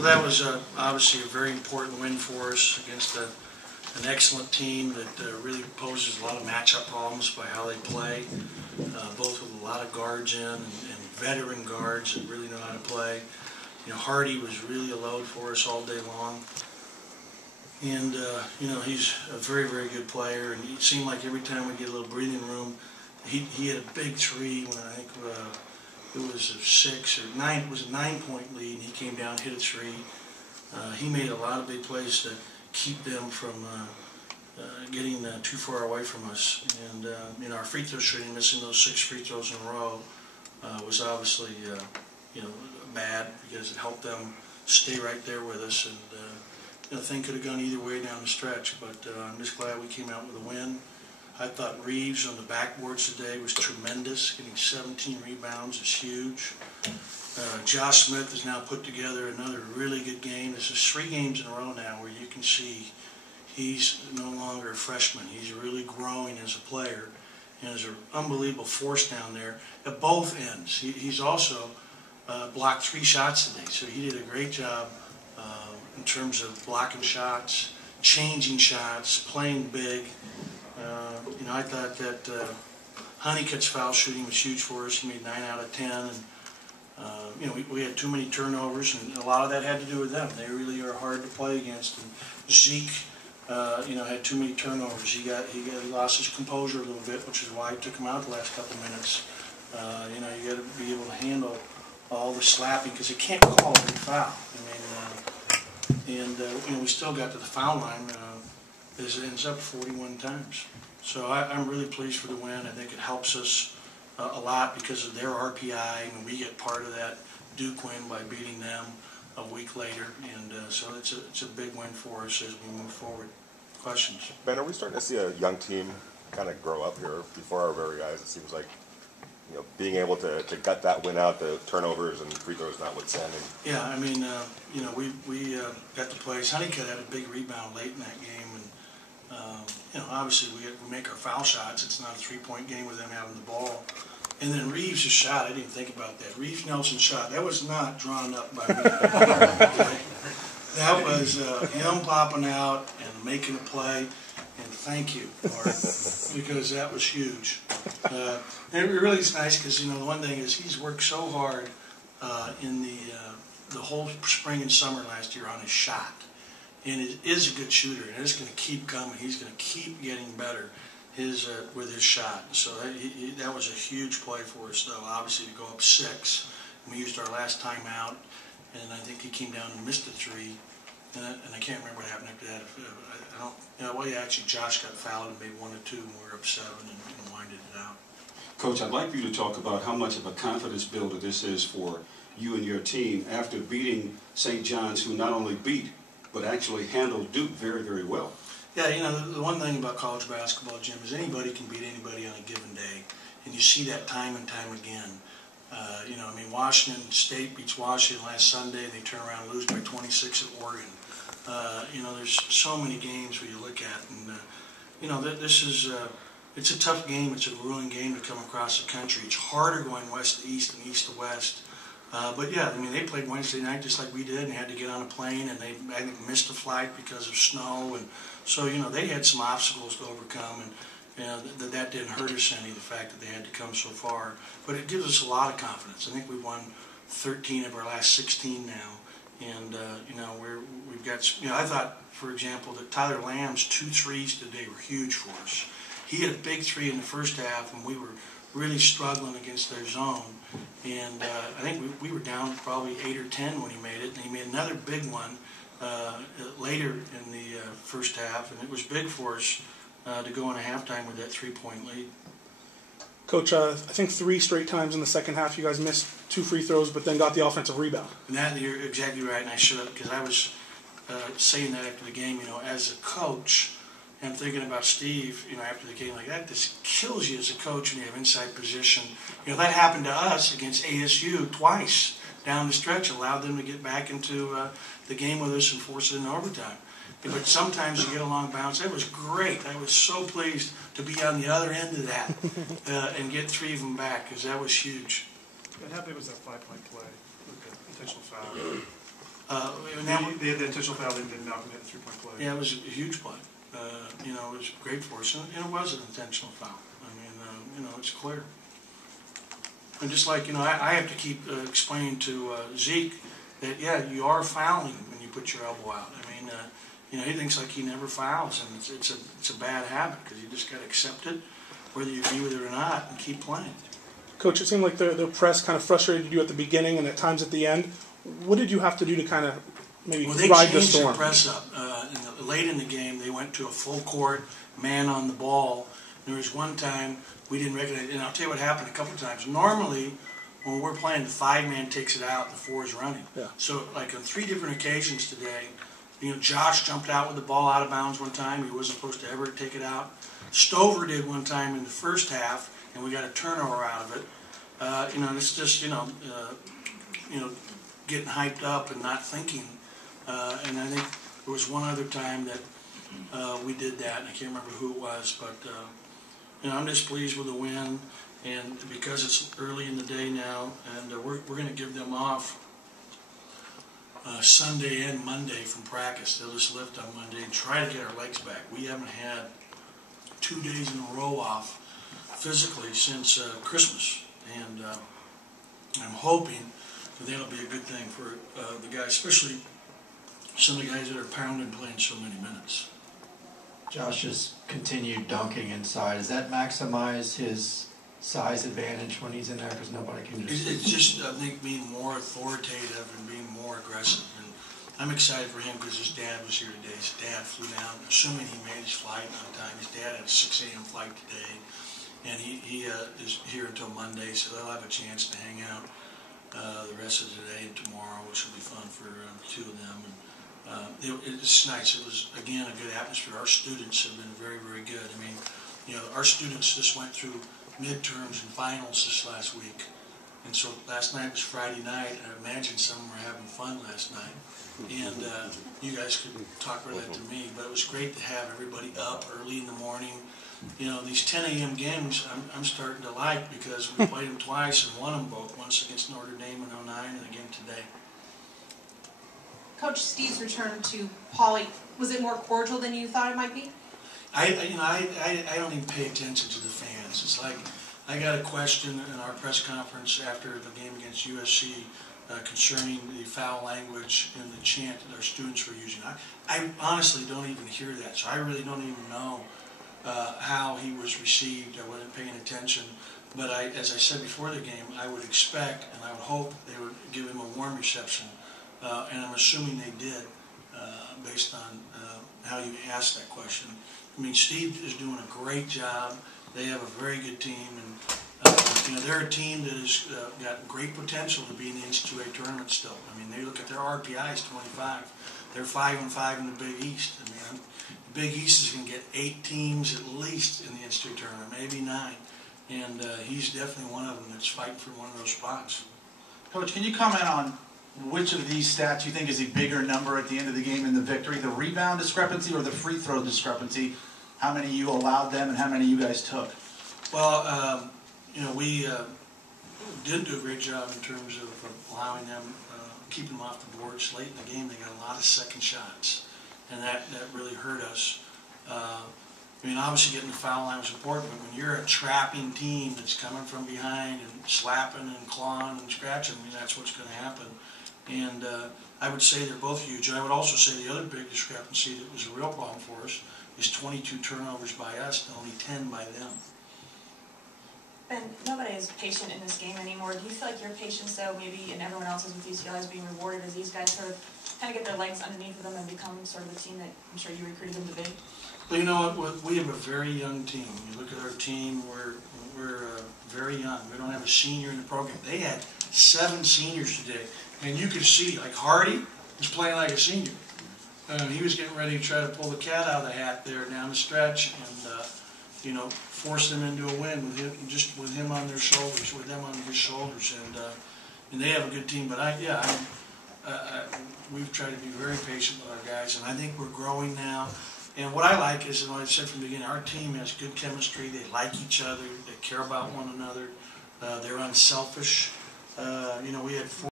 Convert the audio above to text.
Well, that was obviously a very important win for us against an excellent team that really poses a lot of matchup problems by how they play, both with a lot of guards in and veteran guards that really know how to play. You know, Hardy was really a load for us all day long. And, you know, he's a very, very good player, and it seemed like every time we get a little breathing room, he had a big three when I think it was a 6 or 9, it was a 9-point lead, and he came down and hit a three. He made a lot of big plays to keep them from getting too far away from us. And, you know, our free throw shooting, missing those 6 free throws in a row, was obviously, you know, bad because it helped them stay right there with us. And, the thing could have gone either way down the stretch, but I'm just glad we came out with a win. I thought Reeves on the backboards today was tremendous. Getting 17 rebounds is huge. Josh Smith has now put together another really good game. This is 3 games in a row now where you can see he's no longer a freshman. He's really growing as a player, and there's an unbelievable force down there at both ends. He's also blocked 3 shots today, so he did a great job in terms of blocking shots, changing shots, playing big. You know, I thought that Honeycutt's foul shooting was huge for us. He made 9 out of 10, and you know, we had too many turnovers, and a lot of that had to do with them. They really are hard to play against. And Zeke, you know, had too many turnovers. He lost his composure a little bit, which is why I took him out the last couple of minutes. You know, you got to be able to handle all the slapping because you can't call a big foul. I mean, and you know, we still got to the foul line. It ends up 41 times. So I'm really pleased for the win. I think it helps us a lot because of their RPI, and we get part of that Duke win by beating them a week later. And so it's a big win for us as we move forward. Questions? Ben, are we starting to see a young team kind of grow up here before our very eyes? It seems like, you know, being able to gut that win out, the turnovers and free throws notwithstanding. Yeah, I mean, you know, we got to play. Honeycutt had a big rebound late in that game, and you know, obviously we make our foul shots. It's not a 3-point game with them having the ball. And then Reeves' shot, I didn't think about that. Reeves Nelson's shot, that was not drawn up by me. That was him popping out and making a play. And thank you, Mark, because that was huge. And it really is nice because, you know, the one thing is he's worked so hard in the whole spring and summer last year on his shot. And it is a good shooter, and it's going to keep coming. He's going to keep getting better with his shot. So that was a huge play for us, though, obviously, to go up 6. And we used our last timeout, and I think he came down and missed a 3. And I can't remember what happened after that. I don't, you know, well, yeah, actually, Josh got fouled and made 1 or 2, and we were up 7 and winded it out. Coach, I'd like you to talk about how much of a confidence builder this is for you and your team after beating St. John's, who not only beat, but actually handled Duke very, very well. Yeah, you know, the one thing about college basketball, Jim, is anybody can beat anybody on a given day. And you see that time and time again. You know, I mean, Washington State beats Washington last Sunday, and they turn around and lose by 26 at Oregon. You know, there's so many games where you look at, and, you know, this is, it's a tough game. It's a grueling game to come across the country. It's harder going west to east and east to west. But yeah, I mean, they played Wednesday night just like we did, and they had to get on a plane, and they, I think, missed a flight because of snow, and so, you know, they had some obstacles to overcome, and you know, that didn't hurt us any, the fact that they had to come so far. But it gives us a lot of confidence. I think we won 13 of our last 16 now, and you know, we've got, you know, I thought, for example, that Tyler Lamb's 2 threes today were huge for us. He had a big 3 in the first half, and we were really struggling against their zone. And I think we were down probably 8 or 10 when he made it, and he made another big one later in the first half, and it was big for us to go into halftime with that 3-point lead. Coach, I think 3 straight times in the second half you guys missed 2 free throws, but then got the offensive rebound. And that, you're exactly right, and I should have, because I was saying that after the game, you know, as a coach, and I'm thinking about Steve, you know, after the game like that, this kills you as a coach when you have inside position. You know, that happened to us against ASU twice down the stretch, allowed them to get back into the game with us and force it in overtime. But sometimes you get a long bounce. That was great. I was so pleased to be on the other end of that and get 3 of them back, because that was huge. And how big was that 5-point play with the potential foul? And that, They had the intentional foul, then Malcolm hit the three-point play. yeah, it was a huge play. You know, it was great for us, and it was an intentional foul. I mean, you know, it's clear. And just like, you know, I have to keep explaining to Zeke that, yeah, you are fouling when you put your elbow out. I mean, you know, he thinks like he never fouls, and it's a bad habit because you just got to accept it, whether you agree with it or not, and keep playing. Coach, it seemed like the press kind of frustrated you at the beginning and at times at the end. What did you have to do to kind of maybe ride the storm? Well, they changed the press up. Late in the game, they went to a full court, man on the ball. There was one time we didn't recognize it, and I'll tell you what happened a couple of times. Normally, when we're playing, the 5-man takes it out, the 4 is running. Yeah. So, like on 3 different occasions today, you know, Josh jumped out with the ball out of bounds one time. He wasn't supposed to ever take it out. Stover did one time in the first half, and we got a turnover out of it. You know, it's just, you know, getting hyped up and not thinking. And I think there was one other time that we did that, and I can't remember who it was, but you know, I'm just pleased with the win, and because it's early in the day now, and we're going to give them off Sunday and Monday from practice. They'll just lift on Monday and try to get our legs back. We haven't had 2 days in a row off physically since Christmas, and I'm hoping that that'll be a good thing for the guys, especially some of the guys that are pounding playing so many minutes. Josh's continued dunking inside, does that maximize his size advantage when he's in there because nobody can just... It's just, I think, being more authoritative and being more aggressive. And I'm excited for him because his dad was here today. His dad flew down, assuming he made his flight on time. His dad had a 6 a.m. flight today, and he is here until Monday, so they'll have a chance to hang out the rest of today and tomorrow, which will be fun for the 2 of them. And it's nice. It was, again, a good atmosphere. Our students have been very, very good. I mean, you know, our students just went through midterms and finals this last week. And so last night was Friday night. I imagine some were having fun last night. And you guys could talk about that to me, but it was great to have everybody up early in the morning. You know, these 10 a.m. games I'm starting to like because we played them twice and won them both, once against Notre Dame in 09 and again today. Coach Steve's return to Pauley, was it more cordial than you thought it might be? I don't even pay attention to the fans. It's like I got a question in our press conference after the game against USC concerning the foul language and the chant that our students were using. I honestly don't even hear that, so I really don't even know how he was received. I wasn't paying attention. But as I said before the game, I would expect and I would hope they would give him a warm reception. And I'm assuming they did, based on how you asked that question. I mean, Steve is doing a great job. They have a very good team, and you know, they're a team that has got great potential to be in the NCAA tournament still. I mean, they look at their RPIs 25. They're 5-5 in the Big East. I mean, the Big East is going to get 8 teams at least in the NCAA tournament, maybe 9. And he's definitely one of them that's fighting for one of those spots. Coach, can you comment on which of these stats you think is a bigger number at the end of the game in the victory, the rebound discrepancy or the free throw discrepancy? How many you allowed them and how many you guys took? Well, you know, we didn't do a great job in terms of allowing them, keeping them off the boards. Late in the game, they got a lot of second shots, and that really hurt us. I mean, obviously getting the foul line was important, but when you're a trapping team that's coming from behind and slapping and clawing and scratching, I mean, that's what's going to happen. And I would say they're both huge. And I would also say the other big discrepancy that was a real problem for us is 22 turnovers by us and only 10 by them. Ben, nobody is patient in this game anymore. Do you feel like your patience, though, maybe, and everyone else's with UCLA is being rewarded as these guys sort of kind of get their legs underneath them and become sort of the team that I'm sure you recruited them to be? Well, you know what? We have a very young team. You look at our team, we're very young. We don't have a senior in the program. They had 7 seniors today. And you could see, like Hardy was playing like a senior. He was getting ready to try to pull the cat out of the hat there down the stretch and, you know, force them into a win with him, just with him on their shoulders, with them on his shoulders. And they have a good team. But we've tried to be very patient with our guys, and I think we're growing now. And what I like is, and what I said from the beginning, our team has good chemistry. They like each other. They care about one another. They're unselfish. You know, we had 4